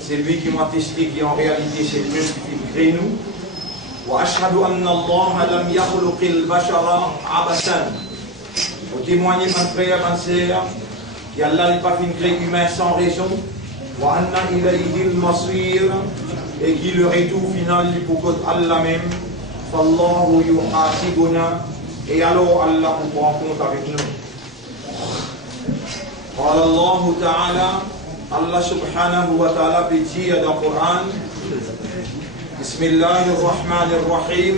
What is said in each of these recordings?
C'est lui qui m'a testé, qui en réalité c'est Dieu qui crée nous. وأشهد أن الله لم يخلق البشر عبثا. Pour témoigner, mon frère, ma sœur, qu'Allah n'est pas fait créer humain sans raison. وأن إليه المصير, et qui le retour final pour Allah même. فالله يحاسبنا, et alors Allah vous prend compte avec nous. قال الله تعالى, Allah subhanahu wa ta'ala peut dire dans le Coran, Bismillahirrahmanirrahim,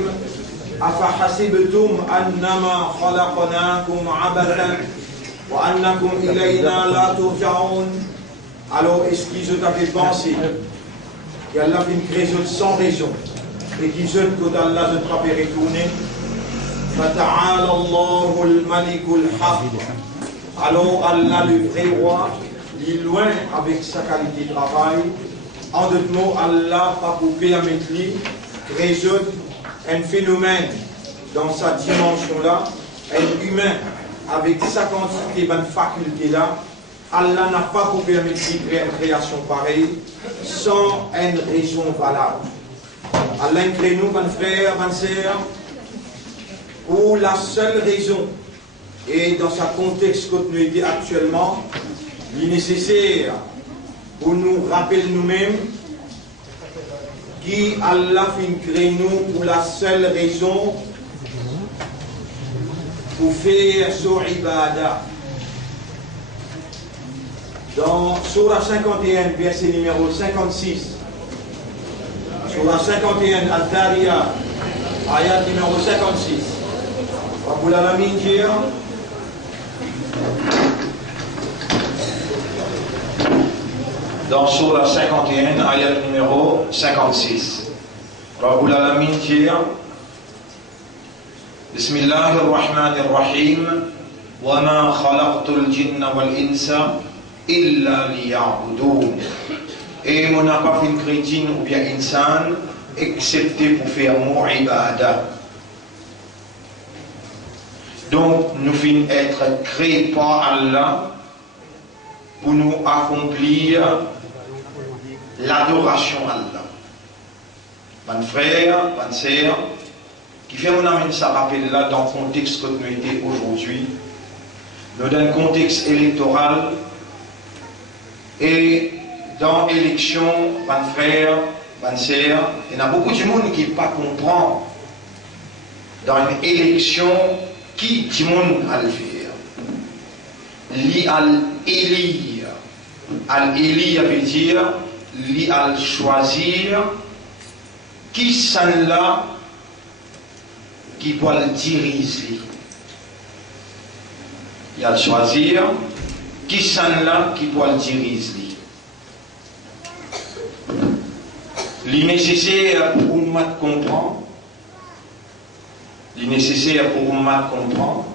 أفحسبتم أنما خلقناكم عبثا وأنكم إلينا لا ترجعون. Alors est-ce qu'ils ont fait penser qu'Allah fait une création sans raison et qu'ils ont que Allah ne peut pas retourner? فَتَعَالَى اللَّهُ الْمَلِكُ الْحَقِّ. Alors Allah le vrai roi, il est loin avec sa qualité de travail. En d'autres mots, Allah pas pour permettre lui résoudre un phénomène dans sa dimension-là, un humain avec sa quantité de faculté-là. Allah n'a pas pour permettre lui créer une création pareille sans une raison valable. Allah crée nous, mon frère, ma sœur, pour la seule raison. Et dans sa contexte que nous sommes actuellement, il est nécessaire pour nous rappeler nous-mêmes qu'Allah fait créer nous pour la seule raison pour faire son ibadah. Dans Surah 51, verset numéro 56, Surah 51, Al-Tariya, ayat numéro 56, Rabbul Alamin dit, dans Surah 51, ayat numéro 56. Rabbul Alamin dit, Bismillahirrahmanirrahim, wa ma khalaqtul jinna wal insa illa liya'budun. Et on n'a pas fait une chrétienne ou bien insan excepté pour faire mon ibadah. Donc nous finissons être créés par Allah pour nous accomplir l'adoration à Allah. Mon frère, ma sœur, qui fait mon ami ça rappelle là dans le contexte que nous sommes aujourd'hui, nous dans un contexte électoral et dans l'élection, mon frère, ma sœur, il y a beaucoup de monde qui ne pas comprend dans une élection qui du monde à le faire. Li al élire. Al élire veut dire li al choisir qui sont là qui doit le diriger. Il a choisir qui sont là qui doit le diriger. Il est nécessaire pour nous comprendre. Il est nécessaire pour nous comprendre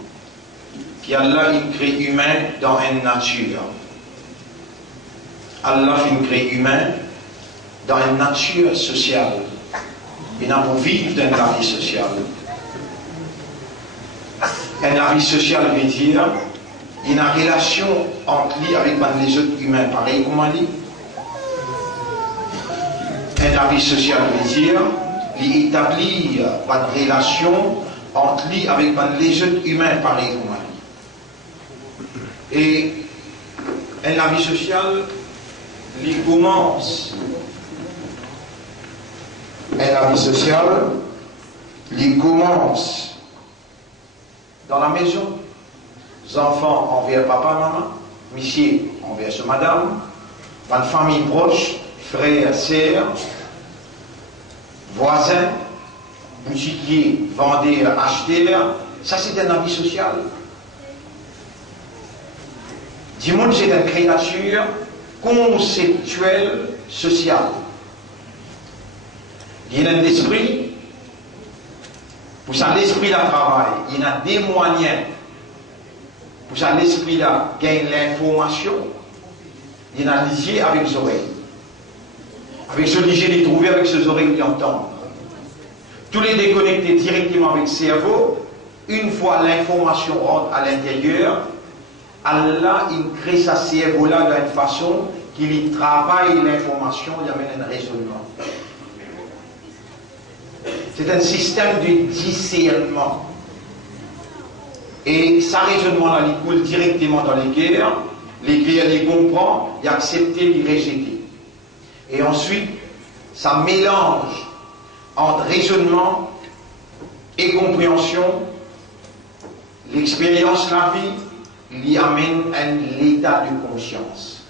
qu'Allah il crée humain dans une nature. Allah il crée humain dans une nature sociale. Il n'a pas vivre dans la vie sociale. Et la vie sociale veut dire il y a une relation entre lui avec les autres humains, pareil comme on dit. Et la vie sociale veut dire il établit une relation entre lui avec les autres humains, pareil comme on dit. Et la vie sociale, il commence. Et la vie sociale, il commence dans la maison. Les enfants envers papa, maman, monsieur envers madame, une famille proche, frères, sœurs, voisins, boutiquiers, vendeurs, acheteurs. Ça, c'est une vie sociale. Du monde, c'est une créature conceptuelle sociale. Il y a un esprit, pour ça l'esprit là travaille, il y a des moyens, pour ça l'esprit là gagne l'information, il y a les yeux avec les oreilles. Avec ce yeux, il trouve avec ses oreilles qui entendent. Tous les déconnectés directement avec le cerveau, une fois l'information rentre à l'intérieur, Allah il crée sa cerveau là d'une façon qu'il travaille l'information, il amène un raisonnement. C'est un système de discernement. Et ça raisonnement-là, il coule directement dans les guerres. Les guerres, il comprend, il accepte, il rejette. Et ensuite, ça mélange entre raisonnement et compréhension. L'expérience de la vie lui amène un état de conscience.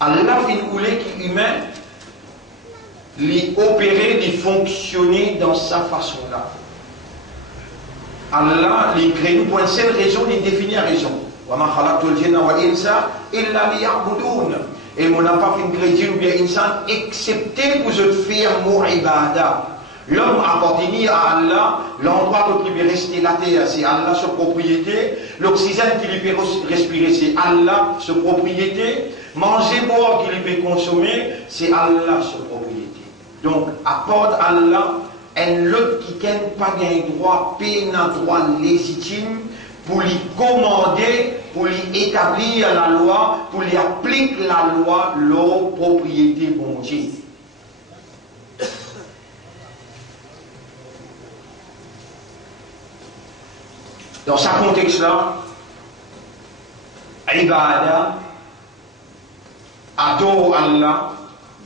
Allah fait couler qui humain, lui opérer, lui fonctionner dans sa façon-là. Allah lui crée nous pour une seule raison, il définit la raison. Et mon n'a pas fait une crédit ou bien insan excepté pour se faire mon ibadah. L'homme appartient à Allah, l'endroit où il peut rester la terre, c'est Allah sa propriété, l'oxygène qu'il peut respirer, c'est Allah sa propriété, manger, boire qu'il peut consommer, c'est Allah sa propriété. Donc, apporte Allah, un autre qui n'a pas un droit, un droit légitime, pour lui commander, pour lui établir la loi, pour lui appliquer la loi, leur propriété, bon Dieu. Dans ce contexte-là, Ibadah, adore Allah,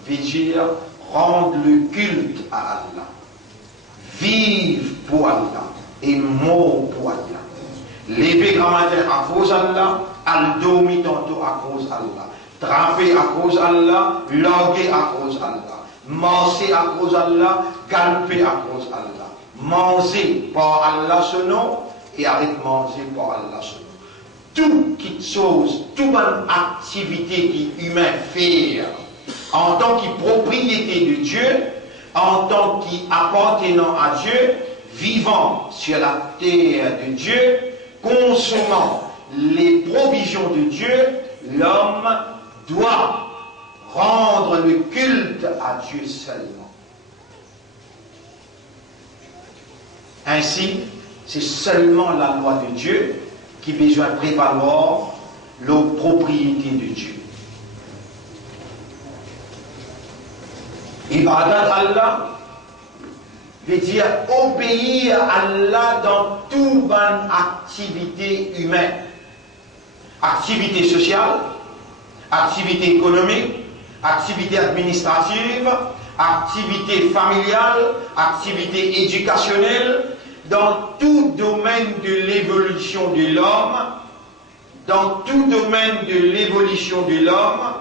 veut dire rendre le culte à Allah, vivre pour Allah et mort pour Allah. Lever grand matin à cause d'Allah, al dormir tantôt à cause d'Allah, trapper à cause d'Allah, larguer à cause d'Allah, marcher à cause d'Allah, galper à cause d'Allah, manger par Allah ce nom et arrête de manger par Allah ce nom. Toute chose, toute bonne activité qui humain fait en tant que propriété de Dieu, en tant qu'appartenant à Dieu, vivant sur la terre de Dieu, consommant les provisions de Dieu, l'homme doit rendre le culte à Dieu seulement. Ainsi, c'est seulement la loi de Dieu qui a besoin de prévaloir la propriété de Dieu. Ibadat Allah veut dire obéir à Allah dans toute bonne activité humaine. Activité sociale, activité économique, activité administrative, activité familiale, activité éducationnelle, dans tout domaine de l'évolution de l'homme, dans tout domaine de l'évolution de l'homme,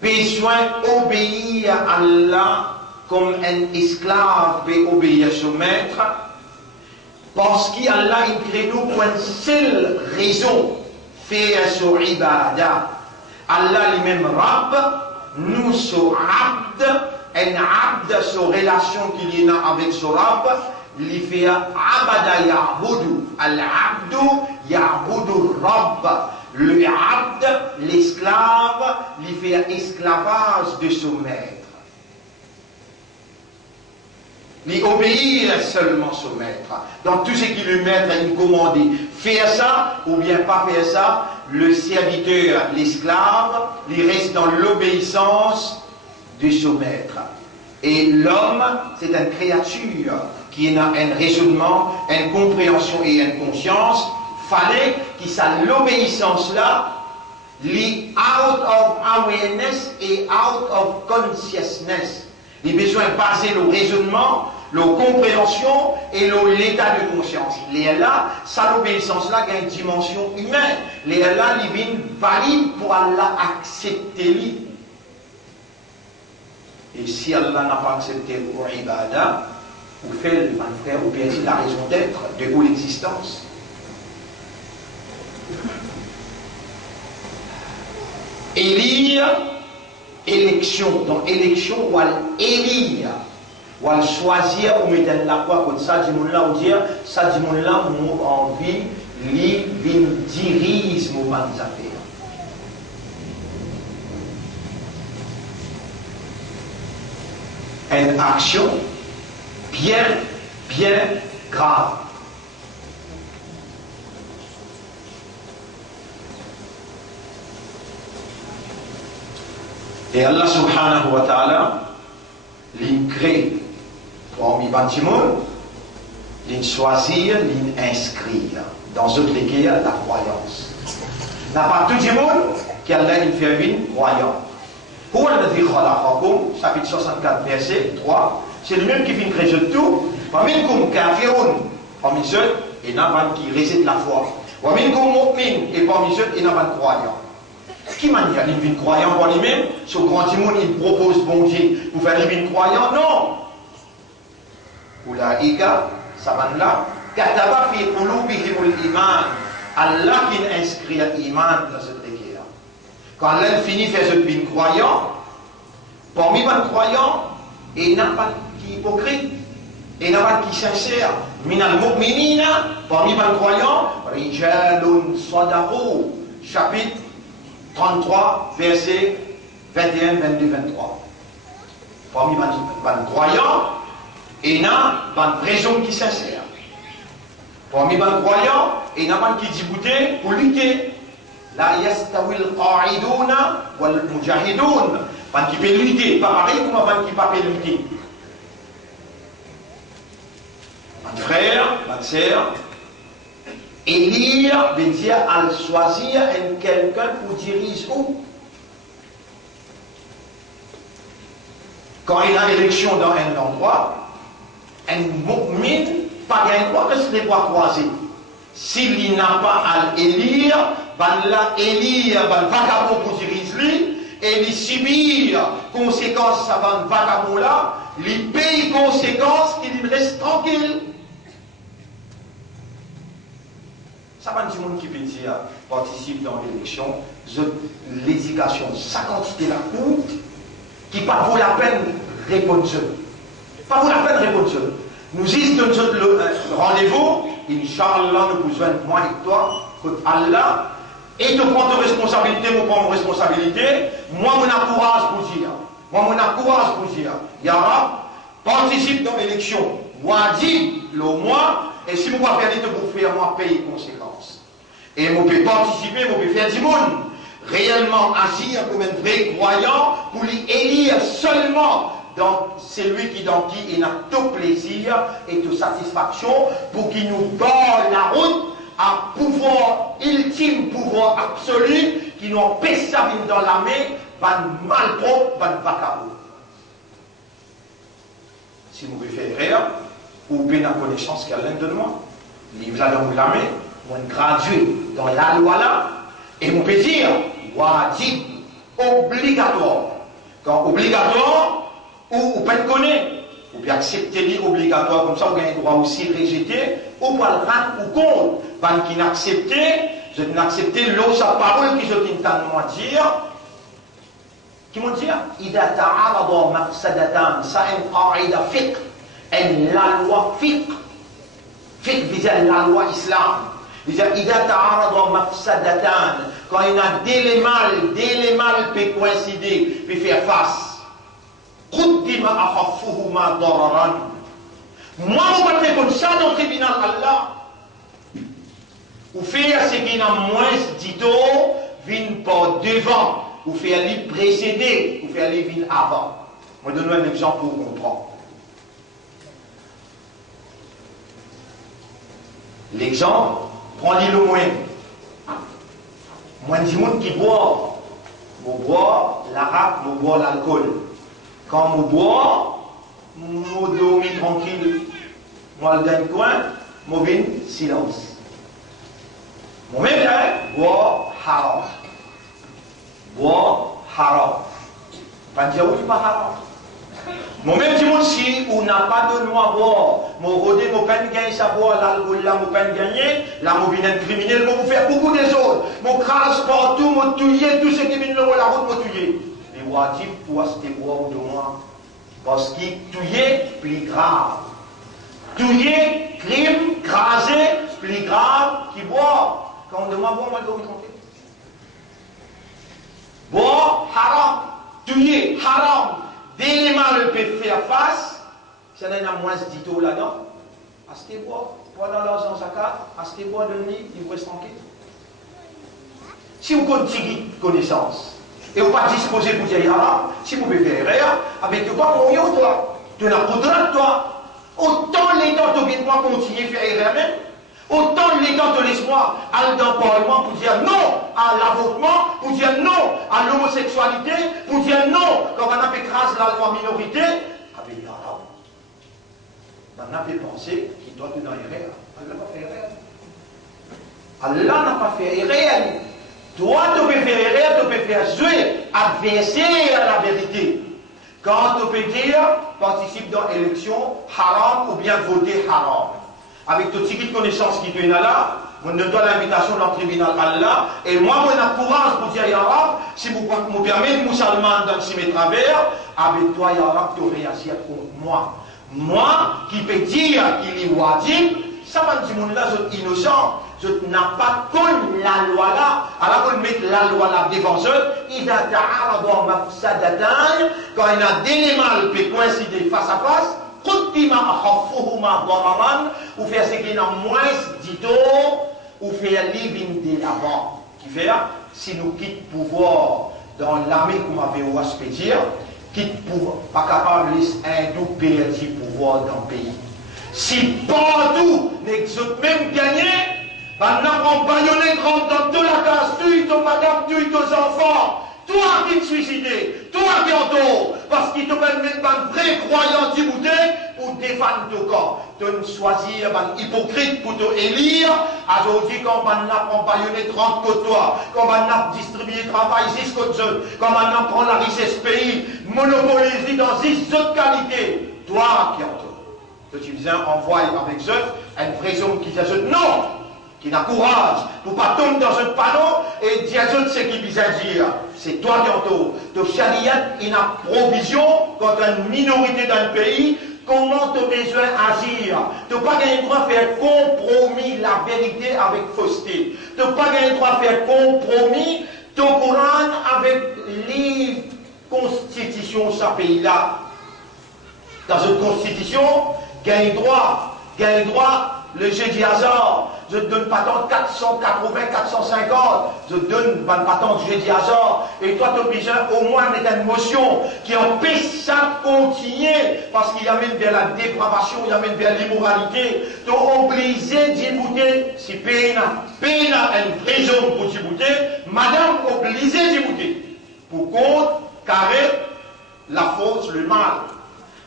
besoin d'obéir à Allah comme un esclave peut obéir à son maître, parce qu'Allah il crée nous pour une seule raison, faire son ibadah. Allah lui-même Rabb, nous sommes abd, un abd, sa relation qu'il y a avec son Rabb, il fait abada ya'budu, al-abdu ya'budu Rabb. Le abd, l'esclave, il fait esclavage de son maître. Il obéit seulement son maître. Dans tout ce qui le maître a commandé, faire ça ou bien pas faire ça, le serviteur, l'esclave, il reste dans l'obéissance de son maître. Et l'homme, c'est une créature qui a un raisonnement, une compréhension et une conscience. Fallait qu'il ait l'obéissance là, out of awareness et out of consciousness. Les besoins basés le raisonnement, la compréhension et l'état de conscience. Les là, ça l'obéissance là a une dimension humaine. Les là, ils viennent valides pour Allah accepter lui. Et si Allah n'a pas accepté pour ibadah, ou fait mon frère, ou bien la raison d'être de l'existence. Élire, élection. Dans élection, ou à élire, ou à choisir, ou mettre la quoi comme ça, du monde là, ou dire, ça du monde là, mon envie, lui, dirige mon affaires. Une action bien grave. Et Allah subhanahu wa ta'ala, il crée parmi les gens, il choisir, il inscrire dans ce qui est la croyance. N'a pas tout le monde qui a l'air de faire une croyance. Chapitre 64, verset 3, c'est le même qui vient créer tout. Parmi ceux, il y en a qui récite la foi. Et parmi ceux, il y en a qui croyant. Qui m'a dit qu'il vient croyant pour lui-même? Ce grand monde, il propose bon Dieu pour faire une croyant? Non. Oulaïka, ça va là. Kataba fi qulubihimul iman. Allah qui inscrit l'iman dans cette équipe-là. Quand Allah finit de faire ce bien croyant, parmi les croyants, il n'y a pas qui hypocrite, il n'y a pas qui sincère. Minal mu'minina, parmi les croyants, rijalun sadaqu, chapitre 33, versets 21, 22, 23. Parmi les croyants, il y a pas de raison qui sincère. Parmi les croyants, il y a pas qui dit bouté pour lutter. La yastawil qa'iduna wal mujahidun. Pas qui peut lutter, pas pareil comme pas qui peut lutter. Mon frère, ma sœur, élire veut dire à choisir quelqu'un pour diriger où. Quand il y a élection dans un endroit, un mu'min pas un droit que ce n'est pas croisé. S'il n'a pas à élire, va élire, va vagabond pour diriger lui, et il subit conséquences ça va vagabond là, il paye conséquences qu'il reste tranquille. Ça va du monde qui veut dire participe dans l'élection, l'éducation, sa quantité la coûte, qui pas vaut la peine répondre. Pas vaut la peine répondre. Nous disons le rendez-vous, Inch'Allah, nous besoin de moi et toi, que Allah, et te prends tes responsabilités, moi prends mon responsabilité, moi mon encourage pour dire, Yara, participe dans l'élection, moi dit le mois, et si moi faire des pour faire, moi paye conséquences. Et moi peux participer, moi peux faire du monde, réellement agir comme un vrai croyant, pour lui élire seulement dans celui dans qui il a tout plaisir et toute satisfaction pour qu'il nous donne la route à pouvoir ultime, pouvoir absolu qui nous empêche sa vie dans la main, va mal propre, va vacabou. Si vous pouvez faire erreur, ou bien la connaissance qu'elle a de moi, livre là dans la main, moi gradué dans la loi là, et vous pouvez dire, wajib, obligatoire. Quand obligatoire, ou pas le connaître, ou bien accepter l'obligatoire, comme ça vous avez le droit aussi de rejeter, ou pas le rendre ou contre. Quand qui n'accepter, je n'accepter l'eau, sa parole qui je t'entends dire, qui m'ont dit, إذا تعارض مفسدتان ça une قاعدة fiqh, la loi fiqh, fiqh veut dire la loi islam. إذا تعارض مفسدتان quand il y a des mal peut coïncider, peut faire face. قدم أخفهما ضررا. Moi, je ne vais pas répondre ça dans le tribunal Allah. Ou faire ce qui n'a moins dit vient par devant, ou faire lui précéder, ou faire lui venir avant. Je vais donner un exemple pour comprendre. L'exemple, prends-le le moins. Moins de monde qui boit. Vous boit l'arabe, vous boit l'alcool. Quand je bois, je dormis tranquille. Moi, dans le coin, je viens silence. Moi-même, je bois haram. Bois haram. Pas dire oui, pas haram. Moi-même, je si on n'a pas de loi à boire, mon rodé, mon peine gagner sa boire, l'alcool là, mon peine gagner, là, mon vin criminel, mon faire beaucoup des autres. Mon crase partout, mon touiller, tout ce qui vient de la route, mon touiller. Les wajib pour acheter boire de moi. Parce qu'il touiller plus grave. Touiller, crime, craser, plus grave qui boit. Quand on demande, bon, on va le tranquille. Boire, haram. Touiller, haram. D'éléments le peut faire face. Si on a moins de dito là-dedans, acheter boire. Pendant l'argent zakat, acheter boire de nuit, il vous reste tranquille. Si vous continuez connaissance, et vous pas disposé pour dire Yara, si vous pouvez faire rien, avec toi, mon yo, toi, tu n'as pas de toi. Autant les temps, tu viens moi continuer à faire rien même, autant les temps, tu laisse-moi aller dans le Parlement pour dire non à l'avortement, pour dire non à l'homosexualité, pour dire non quand on a écrasé la loi minorité, avec Yara. On a fait penser qu'il doit te donner rien. Allah n'a pas fait rien. Allah n'a pas fait rien. Toi, tu peux faire rien, tu peux faire jouer, adverser à la vérité. Quand tu peux dire, participe dans l'élection haram ou bien voter haram. Avec toute cette connaissance qui te là, on donne l'invitation dans le tribunal Allah, et moi, on a courage pour dire, Ya Rab, si vous me permettez, musulman dans mes travers, avec toi, Ya Rab, tu réagis contre moi. Moi, qui peux dire qu'il est wajib, ça va dire, là, je suis innocent. Je n'ai pas connu la loi là, alors qu'on met la loi là devant eux, il a quand il a des éléments qui coïncider face à face, ou faire ce qu'il y a moins dit ou faire living de l'avant. Qui fait, si nous quittons pouvoir dans l'armée qu'on avait au Aspédir, quitte pouvoir, pas capable de un perdre pouvoir dans le pays. Si partout, nous même gagné, maintenant, on baïonnette rentre dans toute la case, tue ton madame, tue tes enfants. Toi qui te suicidé, toi qui entoure, parce qu'il te permet un vrai croyant d'ybouter pour défendre ton corps. Tu choisir un hypocrite pour te élire. Aujourd'hui, quand on baïonnette rentre contre toi, quand on distribue le travail jusqu'au jeunes, quand on prend la richesse pays, monopolise dans 10 autres qualités. Toi qui entoure. Tu viens envoyer avec eux un vrai homme qui dit non, qui n'a courage pour ne pas tomber dans un panneau et dire ce qu'il vise à dire. C'est toi qui entoure. De Sharia, il a provision contre une minorité d'un pays. Comment tu as besoin d'agir? Tu n'as pas le droit de faire compromis la vérité avec fausseté. Tu n'as pas le droit de faire compromis ton Coran avec les constitutions de ce pays-là. Dans une constitution, il y a un droit, le jeu du hasard. Je ne donne pas tant 480, 450. Je donne pas tant de jeu du hasard. Et toi, tu as besoin au moins mettre une motion qui empêche ça de continuer. Parce qu'il amène vers la dépravation, il amène vers l'immoralité. Tu es obligé d'y bouter. Si Péna une prison pour t'y bouter, madame obligée d'y bouter. Pour contre, carré, la force, le mal.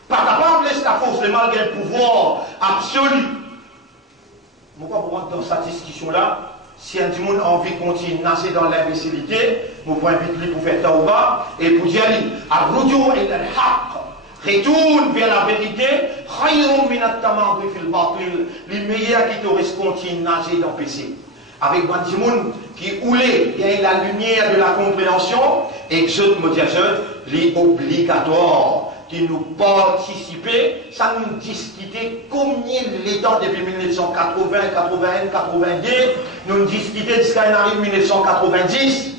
Pas capable de laisser la force, le mal, il y a un pouvoir absolu. Pourquoi pour rentrer dans cette discussion-là, si un monde a envie de continuer à nager dans l'imbécilité, vous pouvez inviter lui pour faire tauba et pour dire retourne vers la vérité, les meilleurs qui te continuent à nager dans le péché. Avec un monde qui oulé, il y a la lumière de la compréhension, et que je me dis, c'est obligatoire. Qui nous participer, ça nous discuter combien les temps depuis 1980, 81, 82, nous discuter jusqu'à l'arrivée 1990,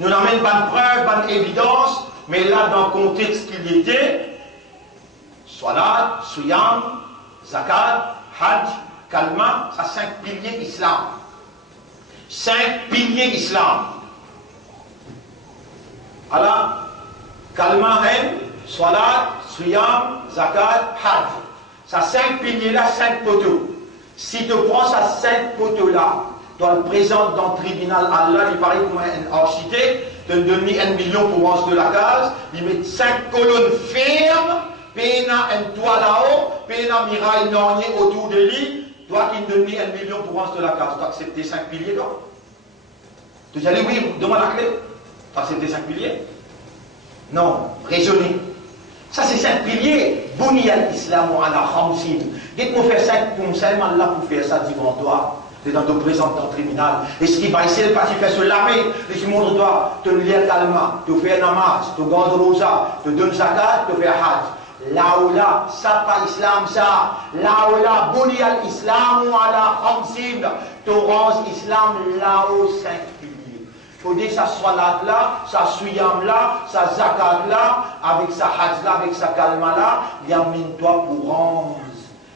nous n'amène pas de preuve, pas d'évidence, mais là dans le contexte qu'il était, Salat, Suyam, Zakat, Hajj, Kalma, ça 5 piliers islam. 5 piliers islam. Alors, Kalma est Salat, Suyam, Zakat, Hajj. Ça 5 piliers-là, 5 poteaux. Si tu prends ces 5 poteaux-là, tu le présentes dans le tribunal Allah, il paraît comme un architecte, tu donnes 1 million pour rentrer de la case, il met 5 colonnes fermes, pena un toit là-haut, pena miraille nornier autour de lui, toi qui me donnes 1 million pour rentrer de la case, tu as accepté 5 piliers là? Tu dis oui, demande la clé. Tu as accepté 5 piliers? Non, raisonnez. Ça, c'est 5 piliers. Bouni al-Islam wa ala khamsin. Dites-moi faire 5 pour seulement là pour faire ça devant toi. Tu es dans ton présent, dans le tribunal. Et ce qui va essayer de faire se laver, les montre toi, te lire calmement, te faire namaz, te garder rosa, te donner zakat, te faire hajj. Là ou là, ça pas islam, ça. Là ou là, bouni al-Islam wa ala khamsin. Tu rends islam là où 5 piliers. Il faut dire que ça soit là, ça suyam là, ça zakat là, avec sa hajj là, avec sa kalma là, il amène-toi pour rendre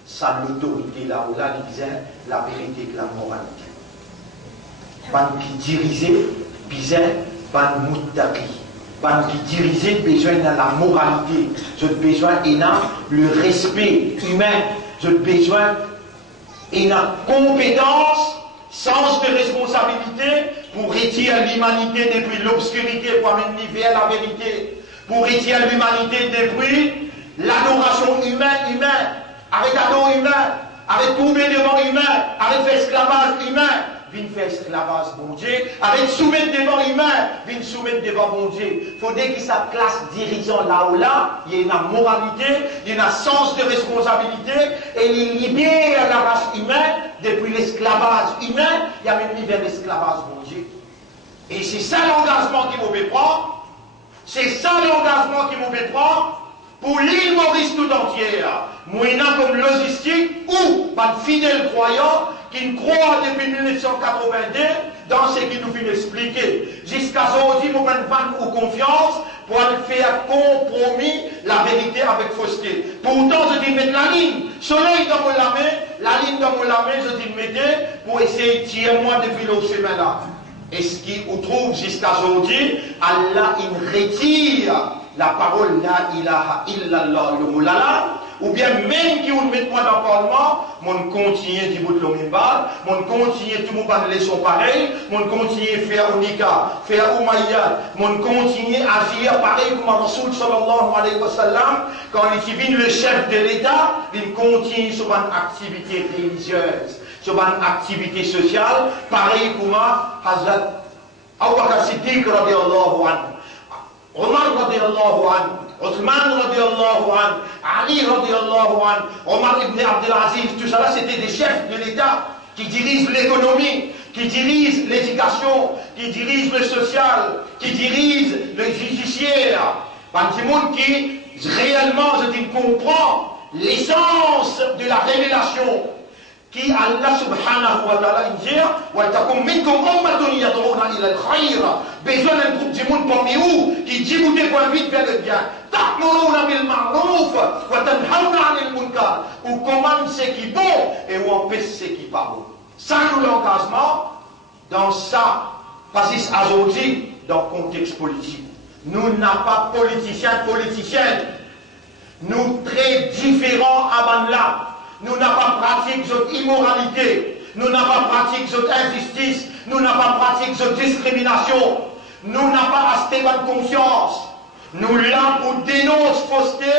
sa l'autorité là où là, il disait la vérité et la moralité. Ban qui dirigeait, disait ban muttaqi. qui dirige besoin de la moralité, j'ai besoin de le respect humain, j'ai besoin de la compétence, sens de responsabilité pour retirer l'humanité depuis l'obscurité pour amener vers la vérité, pour retirer l'humanité depuis l'adoration humaine, avec l'adoration humain, avec trouver devant humain, avec faire esclavage humain, viens faire esclavage bon Dieu, avec soumettre devant humain, viens soumettre devant bon Dieu. Il faudrait que sa classe dirigeant là ou là, il y ait une moralité, il y ait un sens de responsabilité, et il libère la race humaine depuis l'esclavage humain, il y a même mis vers l'esclavage bon Dieu. Et c'est ça l'engagement qu'il vous prendre, c'est ça l'engagement qu'il vous prendre pour l'île Maurice tout entière, moyennant comme logistique ou par fidèles croyants qui croient depuis 1982 dans ce qu'il nous vient expliquer. Jusqu'à aujourd'hui, nous avons confiance pour faire compromis la vérité avec fausseté. Pourtant, je dis mettre la ligne, soleil dans mon main, la ligne dans mon main, je dis mettre pour essayer de tirer moi depuis le chemin là. Et ce qui vous trouve jusqu'à aujourd'hui, Allah il retire la parole la ilaha illallah le moulala, ou bien même qui vous mettez moi dans le parlement, mon continue du bout de l'omimba, mon continue tout le monde les leçons pareilles, mon continue faire unika, faire umayyad, mon continue agir pareil comme Rasoul sallallahu alayhi wa sallam, quand il vient le chef de l'État, il continue sur une activité religieuse, sur une activité sociale, pareil comme Hazrat Abu Bakr Siddiq radiyallahu anhu. Omar radiallahu anhu, Othman radiallahu anhu, Ali radiallahu anhu, Omar ibn Abdelaziz, tout ça là c'était des chefs de l'État qui dirigent l'économie, qui dirigent l'éducation, qui dirigent le social, qui dirigent le judiciaire. Par du monde qui réellement, je dis, comprend l'essence de la révélation. Qui Allah subhanahu wa ta'ala dit وَلْتَكُمْ مِنْكُمْ أُمَّةٌ يَدْعُونَ إِلَى الْخَيْرِ. Besoin d'un groupe du monde parmi vous qui dit vous vite vers le bien. تَأْمُرُونَ بِالْمَعْرُوفِ وَتَنْهَوْنَ عَنِ الْمُنكَرِ. Ou commande ce qui est bon et ou empêche ce qui n'est pas bon. Ça nous l'engagement dans ça. Parce qu'aujourd'hui, dans le contexte politique, nous n'avons pas politiciennes. Nous très différents avant là. Nous n'avons pas pratiqué notre immoralité, nous n'avons pas pratiqué notre injustice, nous n'avons pas pratiqué notre discrimination, nous n'avons pas acheté bonne conscience. Nous là pour dénoncer fausseté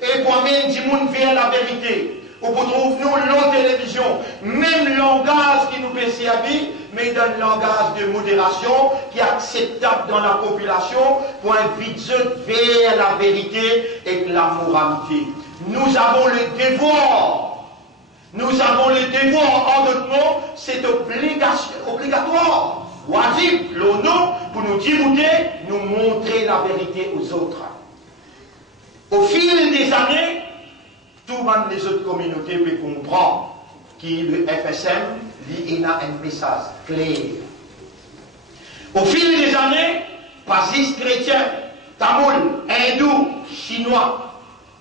et pour amener du monde vers la vérité. Ou pour trouver nous la télévision, même langage qui nous peut servir, mais d'un langage de modération qui est acceptable dans la population pour inviter vers la vérité et la moralité. Nous avons le devoir. Nous avons le devoir, en d'autres mots, c'est obligatoire. Wajib, l'honneur, pour nous divulguer, nous montrer la vérité aux autres. Au fil des années, toutes les autres communautés peuvent comprendre que le FSM, il a un message clair. Au fil des années, fascistes chrétiens, tamouls, hindous, chinois,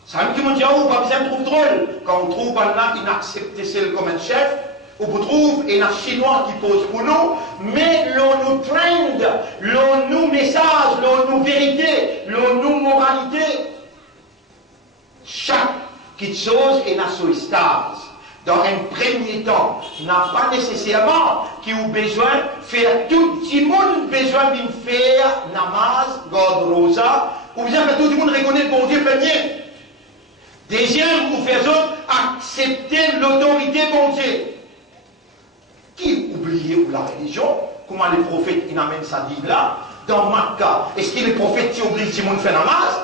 ça me dit, oh, pas besoin de trouver drôle. Quand on trouve un là, il accepte celle comme un chef, ou vous trouvez un chinois qui pose pour nous, mais l'on nous trend, l'on nous message, l'on nous vérité, l'on nous moralité. Chaque chose est dans son stade. Dans un premier temps, n'a pas nécessairement qu'il a besoin de faire tout le monde besoin de faire namaz, God Rosa, ou bien que tout le monde reconnaît bon Dieu premier. Deuxième, vous faites accepter l'autorité bon Dieu. Qui oublie ou la religion? Comment les prophètes ils amènent ça dit là? Dans Makkah, est-ce que les prophètes qui obligent tout le monde à faire namaz?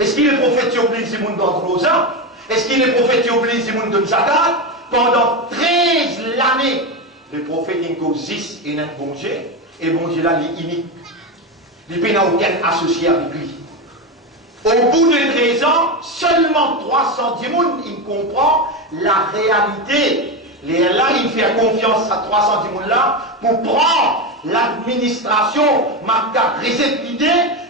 Est-ce que les prophètes qui obligent tout le monde à rosa? Est-ce que les prophètes qui obligent tout le monde à zakat? Pendant 13 années, les prophètes existent et n'ont bon Dieu. Et bon Dieu là, il est unique. Il n'a aucun associé avec lui. Au bout de 13 ans, seulement 310 personnes, il comprend la réalité. Là, il fait confiance à 310 personnes là pour prendre l'administration, Makkah, reset l'idée.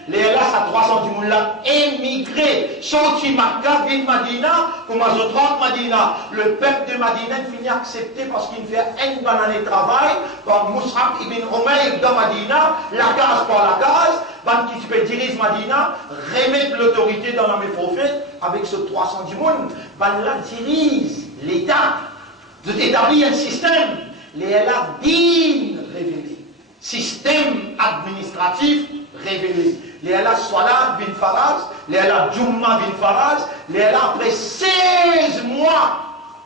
Là, ça 310 personnes là émigré, sorti Makkah, ville Madina, comme à 30 Madina. Le peuple de Madina finit à accepter parce qu'il fait une bonne année de travail par Mus'ab ibn Umayr dans Madina, la case par la case. ban qui peut diriger Madina, remettre l'autorité dans la prophète avec ce 310 monde, ban là dirige l'État, de établir un système, les la digne révélé, système administratif révélé. Les la Salat bin Faraz, les la Jumma bin Faraz, les la après 16 mois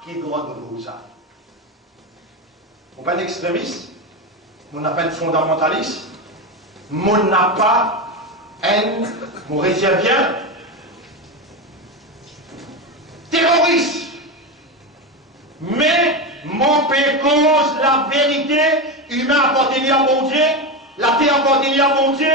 qui doit de Rosa. On n'est pas un extrémiste, on n'a pas un fondamentaliste, on n'a pas un réservien terroriste. Mais mon père cause la vérité, humain appartenait à mon Dieu, la terre appartenait à mon Dieu,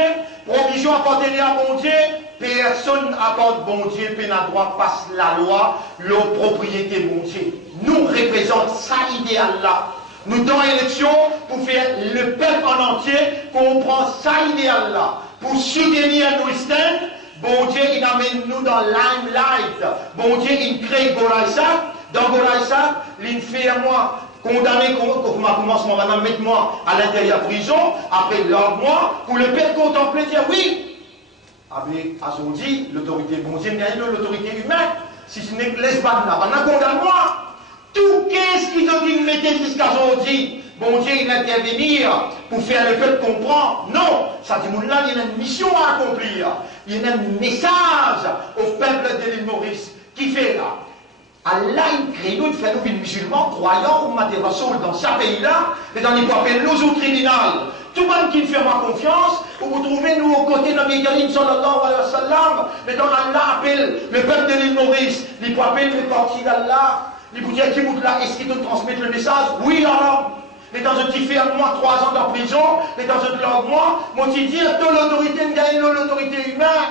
provision appartenait à mon Dieu, personne apporte bon Dieu, puis n'a droit passe la loi, leur propriété mon Dieu. Nous représentons ça idéal là. Nous donnons élection pour faire le peuple en entier comprendre ça idéal là. Pour soutenir nos stands, bon Dieu il amène nous dans limelight. Bon Dieu il crée Goraïsa. Dans Goraïsa, il fait à moi condamné comme ma commencement maintenant mettre moi à l'intérieur de la prison, après l'ordre moi, pour le peuple contempler dire oui. Avec Azondi, l'autorité bon Dieu, mais l'autorité humaine, si ce n'est que l'espace là, maintenant condamne-moi. Tout qu'est-ce qui te dit de mettre jusqu'à Azondi, bon Dieu il intervenir pour faire le peuple comprendre. Non, ça dit là, il y a une mission à accomplir. Il y a un message au peuple de l'île Maurice qui fait là. Allah, il crée nous, il fait nous des musulmans, croyants, ou matériaux dans ce pays-là, et dans les papels, nous au tribunal. Tout le monde qui fait ma confiance, vous trouvez nous aux côtés de Nabi Karim sallallahu alayhi wa sallam, mais dans Allah appelle le peuple de l'île Maurice, les papels fait partie d'Allah, les boudiens qui montent là, est-ce qu'ils te transmettent le message? Oui, alors. Mais dans un petit fait, moi, 3 ans en prison, mais dans un autre mois, moi, tu dis, toute l'autorité, l'autorité humaine.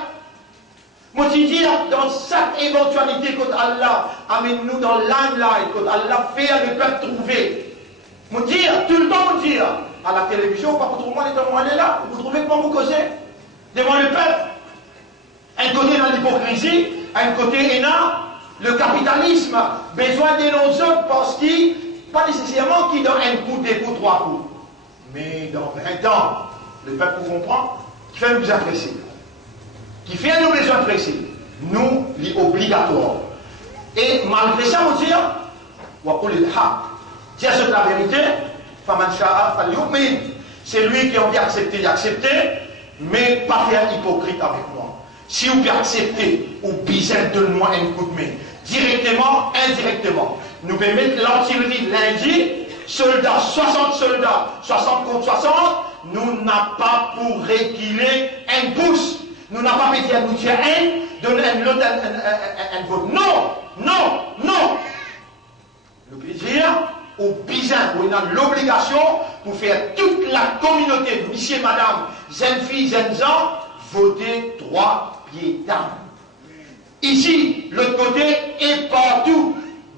Moi, je dis, dans chaque éventualité, quand Allah amène-nous dans l'limelight, quand Allah fait le peuple trouver. Moi, dire, tout le temps, dire, à la télévision, pas pour moi, les temps, elle est là, vous trouvez comment vous causez devant le peuple. Un côté dans l'hypocrisie, un côté énorme, le capitalisme, besoin de nos autres parce qu'il, pas nécessairement qu'il donne un coup, 2 coups, 3 coups. Mais dans 20 ans, le peuple vous comprend, qui fait nous apprécier. Qui fait nos besoins précis, nous, les obligatoires. Et malgré ça, on dit, dire la vérité, c'est lui qui a envie d'accepter, d'accepter, mais pas faire hypocrite avec moi. Si vous pouvez accepter, ou bizarre, donne-moi un coup de main, directement, indirectement. Nous pouvons mettre l'artillerie lundi, soldats, 60 soldats, 60 contre 60, nous n'avons pas pour reculer un pouce. Nous n'avons pas pété à nous dire donner un vote. Non, non, non. Le plaisir au bizarre, où il a l'obligation pour faire toute la communauté, monsieur, madame, jeunes filles, jeunes gens, voter 3 pieds d'armes. Ici, l'autre côté, et partout,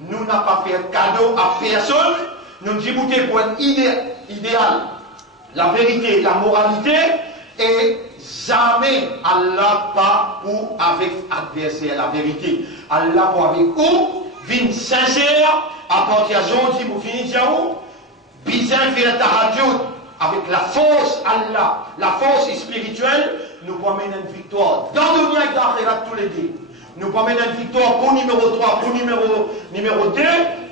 nous n'avons pas fait cadeau à personne. Nous nous disons pour un idéal, la vérité, la moralité, et jamais Allah pas pour avec adversaire la vérité. Allah pour avec vous, vin sincère, à partir de aujourd'hui pour finir bizarre faire tahajjud avec la force Allah, la force spirituelle, nous promène une victoire dans le dunya et dans l'akhirat tous les deux. Nous promène une victoire pour numéro 3, pour numéro 2,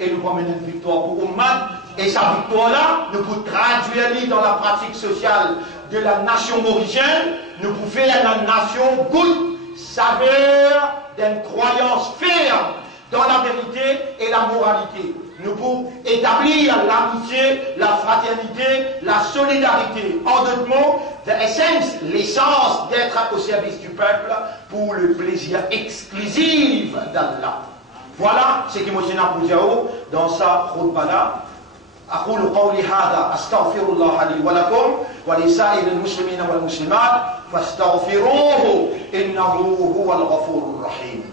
et nous promène une victoire pour Ummah. Et sa victoire-là, nous pouvons traduire dans la pratique sociale de la nation mauricienne, nous pouvons faire la nation goûte, saveur d'une croyance ferme dans la vérité et la moralité. Nous pouvons établir l'amitié, la fraternité, la solidarité. En d'autres mots, l'essence d'être au service du peuple pour le plaisir exclusif d'Allah. Voilà ce que Mosina Poudjao dans sa khutbah. أقول قولي هذا أستغفر الله لي ولكم ولسائر المسلمين والمسلمات فاستغفروه إنه هو الغفور الرحيم.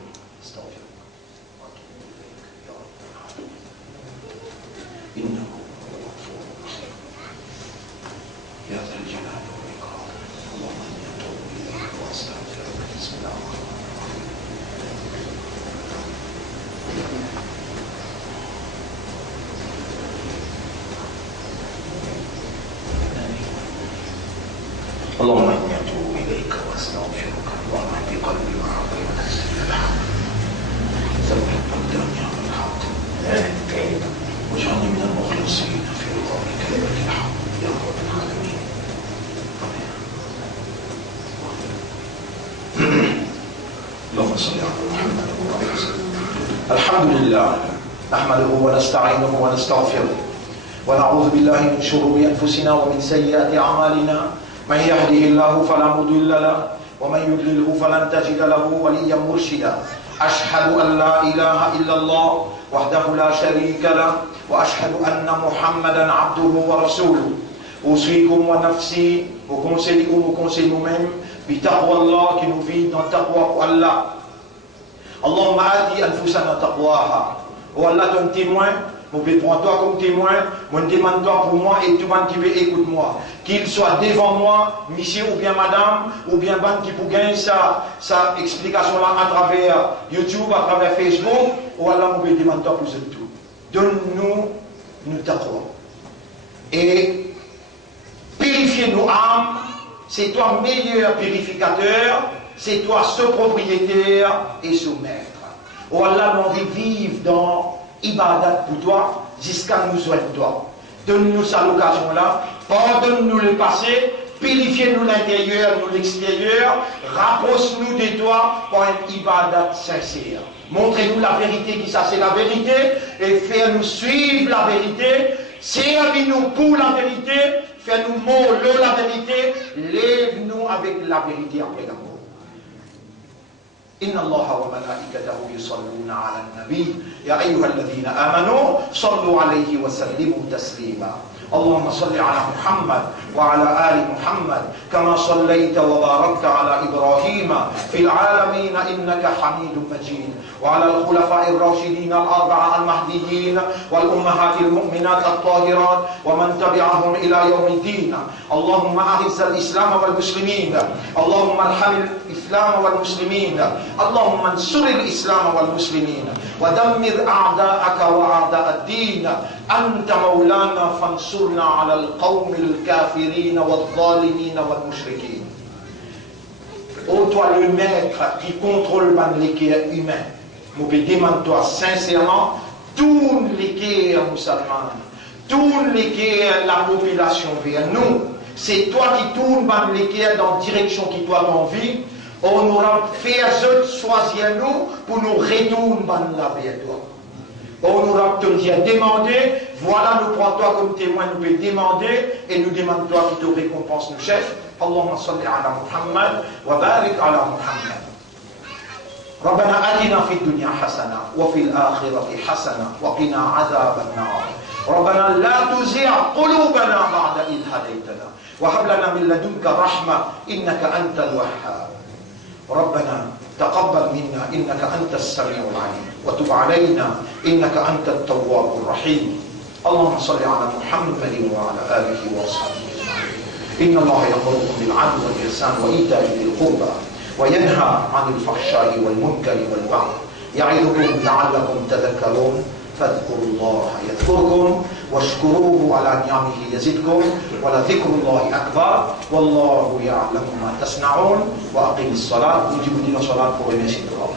إنه يا ذا الجلال والإكرام اللهم إني أتوب إليك وأستغفرك. بسم الله الرحمن الرحيم. اللهم إني أتوب إليك اللهم صل على محمد وعلى آله وسلم. الحمد لله نحمده ونستعينه ونستغفره ونعوذ بالله من شرور أنفسنا ومن سيئات أعمالنا. من يهده الله فلا مضل له ومن يضلله فلن تجد له وليا مرشدا. أشهد أن لا إله إلا الله وحده لا شريك له وأشهد أن محمدا عبده ورسوله. أوصيكم ونفسي وكونسيل nous-mêmes بتقوى الله qui nous vit dans taqwa pour Allah. Allahumma ati anfusana taqwaha. Oh Allah, ton témoin, je prends toi comme témoin, je demande toi pour moi et tout le monde qui veut écouter moi. Qu'il soit devant moi, monsieur ou bien madame, ou bien ban qui pour gagner sa explication là à travers YouTube, à travers Facebook. Oh Allah, je demande toi pour tout. Donne-nous taqwa. Et purifier nos âmes, c'est toi meilleur purificateur, c'est toi ce propriétaire et ce maître. Oh Allah, nous envie de vivre dans ibadat pour toi, jusqu'à nous souhaiter toi. Donne-nous cette occasion-là, pardonne-nous le passé, purifie-nous l'intérieur, nous l'extérieur, rapproche-nous de toi pour une ibadat sincère. Montrez-nous la vérité, qui ça c'est la vérité, et fais-nous suivre la vérité, servis-nous pour la vérité, fais-nous mourir la vérité, lève-nous avec la vérité après l'amour. إن الله وملائكته يصلون على النبي يا أيها الذين آمنوا صلوا عليه وسلموا تسليما. اللهم صل على محمد وعلى آل محمد كما صليت وباركت على إبراهيم في العالمين إنك حميد مجيد وعلى الخلفاء الراشدين الأربعة المهديين والأمهات المؤمنات الطاهرات ومن تبعهم إلى يوم الدين. اللهم أعز الإسلام والمسلمين، اللهم ارحم الإسلام والمسلمين، اللهم انصر الإسلام والمسلمين ودمر أعداءك وأعداء الدين. أنت مولانا فانصرنا على القوم الكافرين والظالمين والمشركين. Ô toi le maître qui contrôle l'équerre humain, nous demandons-toi sincèrement, tout l'équerre musulmane, tout l'équerre la population vers nous, c'est toi qui tournes l'équerre dans la direction qui toi t'envie. On aura fait choisir nous pour nous retourner la vers toi. On aura te demandé, voilà, nous prends toi comme témoin, nous pouvons demander, et nous demandons toi qui te récompense, nous chef. Allahumma salli ala Muhammad wa barik ala Muhammad. ربنا آتنا في الدنيا حسنة وفي الآخرة حسنة وقنا عذاب النار. ربنا لا تزغ قلوبنا بعد إذ هديتنا وهب لنا من لدنك رحمة إنك أنت الوهاب. ربنا تقبل منا إنك أنت السميع العليم وتب علينا إنك أنت التواب الرحيم. اللهم صل على محمد وعلى آله وصحبه أجمعين. إن الله يأمركم بالعدل والإحسان وإيتاء ذي القربى وينهى عن الفحشاء والمنكر والبغي يعظكم لعلكم تذكرون. فاذكروا الله يذكركم واشكروه على نعمه يزدكم ولذكر الله أكبر والله يعلم ما تصنعون. وأقم الصلاة وجيبوا لنا صلاة pour remercier Allah.